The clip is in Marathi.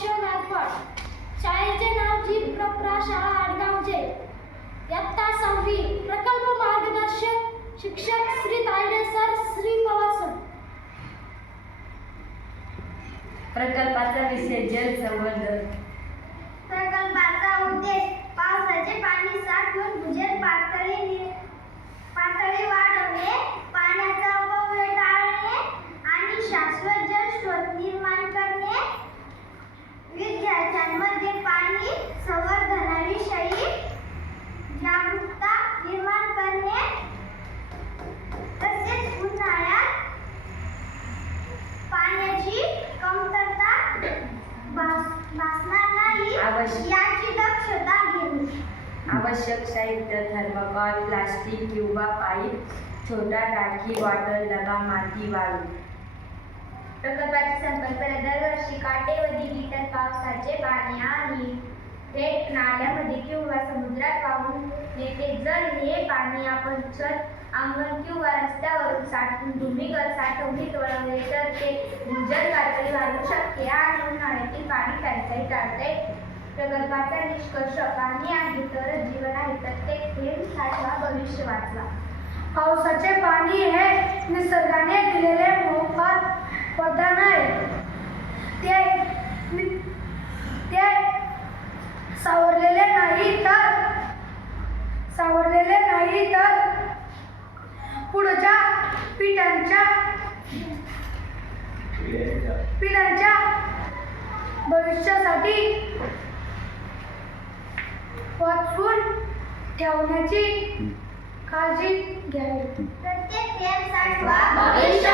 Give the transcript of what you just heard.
शिक्षण गायकवाड. शाळेचे नाव जी प्रप्रा शाळा आडगावचे. इयत्ता 6वी. प्रकल्प मार्गदर्शक शिक्षक श्री तायडे सर, श्री पवार सर. प्रकल्पाचा विषय जल संवर्धन. प्रकल्पाचा उद्देश पावसाचे पाणी साठवून भूजल पातळी वाढवणे, पाण्याचा अपव्यय टाळणे आणि शाश्वत जल स्रोत निर्माण करणे. विद्यार्थ्यांमध्ये पाणी संवर्धनाविषयी जागरूकता निर्माण करणे, तसेच उन्हाळ्यात पाण्याची कमतरता भासणार नाही याची दक्षता घेणे. आवश्यक साहित्य थर्मोकॉल, प्लास्टिक, ट्यूबा, पाईप, छोटा टाकी, बॉटल, डबा, माती, वाळू. प्रकल्पाची संकल्पना दरवर्षी काटेवधी लिटर पावसाचे पाणी आणि थेट नाल्यामध्ये किंवा समुद्रात वाहून नेते. जर हे पाणी आपण छत, अंगण किंवा रस्त्यावरून साठवून भूमिगत साठवणीत वळवले तर ते भूजल पातळी वाढू शकते आणि उन्हाळ्यातील पाणी टंचाई टाळता येते. प्रकल्पाचा निष्कर्ष पाणी आहे तरच जीवन आहे. प्रत्येक थेंब साठवा, भविष्य वाचवा. पावसाचे पाणी हे निसर्गाने दिलेले मोफत वरदान आहे. ते सावरलेले नाही तर पुढच्या पिढ्यांच्या भविष्यासाठी वाचवून ठेवण्याची काळजी घ्यावी. प्रत्येक थेंब साठवा, भविष्य